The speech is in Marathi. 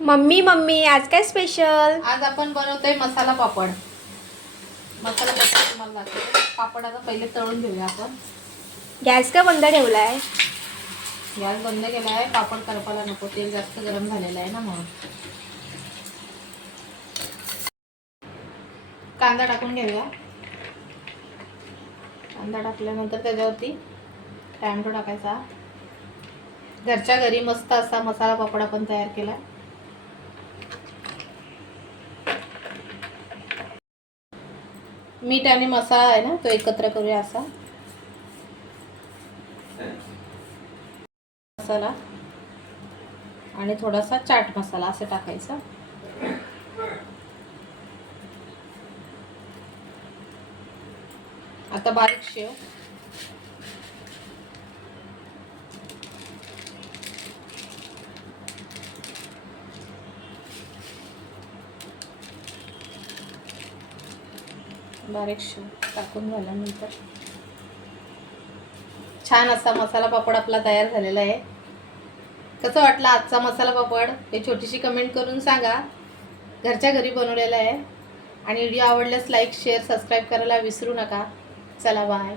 मम्मी मम्मी आज काय स्पेशल? आज आपण बनवतोय मसाला पापड. मसाला पापड तुम्हाला दाखवते. पापड आता पहिले तळून घेऊया आपण. गॅस का बंद ठेवलाय? गॅस बंद केलाय, पापड करपायला नको, तेल जास्त गरम झालेलं आहे ना म्हणून. कांदा टाकून घेऊया. कांदा टाकल्यानंतर त्याच्यावरती टॅमॅटो टाकायचा. घरच्या घरी मस्त असा मसाला पापड आपण तयार केला. मीठ आणि मसाला आहे ना तो एकत्र करूया असा. मसाला आणि थोडासा चाट मसाला असं टाकायचा. आता बारीक शेव, बारीक शेव टाकून झाल्यानंतर छान असा मसाला पापड आपला तयार झालेला आहे. कसं वाटला आजचा मसाला पापड हे छोटीशी कमेंट करून सांगा. घरच्या घरी बनवलेला आहे आणि व्हिडिओ आवडल्यास लाईक शेअर सबस्क्राईब करायला विसरू नका. चला बाय.